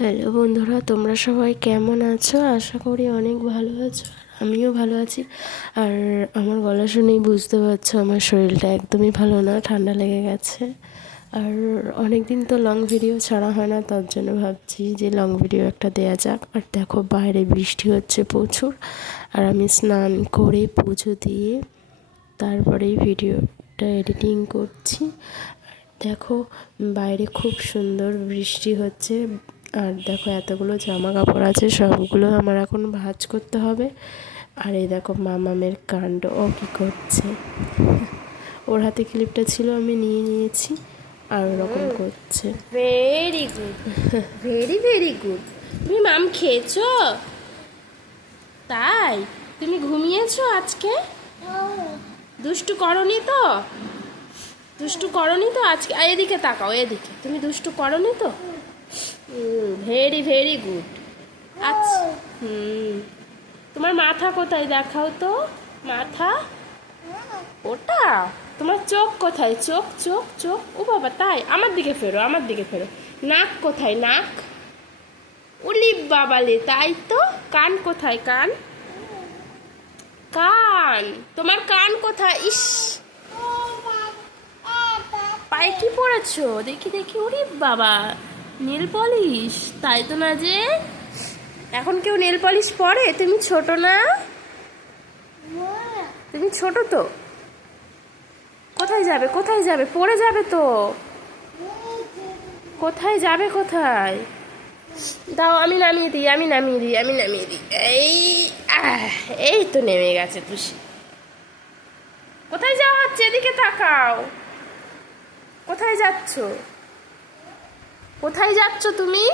Hello বন্ধুরা, তোমরা সবাই কেমন আছো? আশা করি অনেক ভালো আছো। আমিও ভালো আছি। আর আমার গলা শুনেই বুঝতে পারছো আমার শরীরটা একদমই ভালো না, ঠান্ডা লেগে গেছে। আর অনেক দিন তো লং ভিডিও ছাড়া হয় না, তার জন্য ভাবছি যে লং ভিডিও একটা দেয়া যাক। আর দেখো বাইরে বৃষ্টি হচ্ছে প্রচুর, আর আমি স্নান করে পুজো দিয়ে তারপরেই ভিডিওটা এডিটিং করছি। দেখো বাইরে খুব সুন্দর বৃষ্টি হচ্ছে। আর দেখো এতগুলো জামা কাপড় আছে, সবগুলো আমার এখন ভাঁজ করতে হবে। আর এই দেখো মামামের কাণ্ড, ও কী করছে। ওর হাতে ক্লিপটা ছিল, আমি নিয়ে নিয়েছি, আর ওরকম করছে। Very good, very very good. তুমি মাম খেয়েছো? তাই তুমি ঘুমিয়েছো আজকে? দুষ্টু করনি তো? দুষ্টু করনি তো আজকে? এদিকে তাকাও, এদিকে। তুমি দুষ্টু করনি তো? Very very good. আচ্ছা, তোমার মাথা কোথায় দেখাও তো? মাথা ওটা? তোমার চোখ কোথায়? চোখ চোখ চোখ, ও বাবা, তাই? আমার দিকে ফেরো, আমার দিকে ফেরো। নাক কোথায়? নাক? উলি বাবালে, তাই তো। কান কোথায়? কান? কান, তোমার কান কোথায়? ইস, পায়ে কি পড়েছো? দেখি দেখি, ওরে বাবা, নেল পলিশ। তাই তো না যে, এখন কেউ নেল পলিশ পরে? তুমি ছোট না? তুমি ছোট তো। কোথায় যাবে? কোথায় যাবে? পড়ে যাবে তো। কোথায় যাবে? কোথায়? দাও, আমি নামিয়ে দিই, আমি নামিয়ে দিই, আমি নামিয়ে দিই। এই এই তো নেমে গেছে তুষি। কোথায় যাওয়া হচ্ছে? এদিকে তাকাও। কোথায় যাচ্ছ? কোথায় যাচ্ছ তুমি?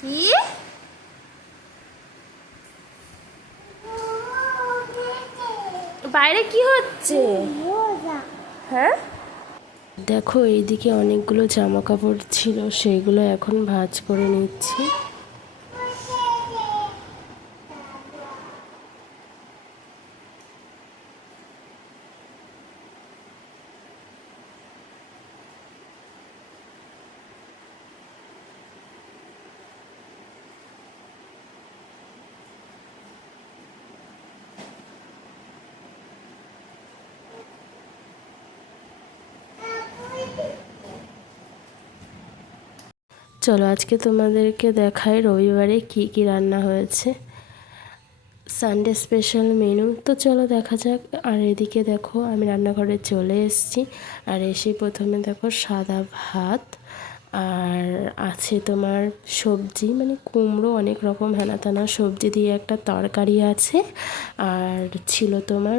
কি? বাইরে কি হচ্ছে? হ্যাঁ, দেখো এইদিকে অনেকগুলো জামা কাপড় ছিল, সেইগুলো এখন ভাঁজ করে নিচ্ছি। চলো আজকে তোমাদেরকে দেখাই রবিবারে কি কি রান্না হয়েছে, সানডে স্পেশাল মেনু। তো চলো দেখা যাক। আর এদিকে দেখো আমি রান্নাঘরে চলে এসেছি। আর এসে প্রথমে দেখো সাদা ভাত, আর আছে তোমার সবজি, মানে কুমড়ো, অনেক রকম হেনা তেনা সবজি দিয়ে একটা তরকারি আছে। আর ছিল তোমার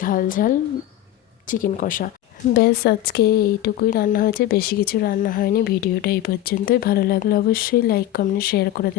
ঝাল ঝাল চিকেন কষা। ব্যাস আজকে এইটুকুই রান্না হয়েছে, বেশি কিছু রান্না হয়নি। ভিডিওটা এই পর্যন্তই। ভালো লাগলে অবশ্যই লাইক কমেন্ট শেয়ার করে দেবেন।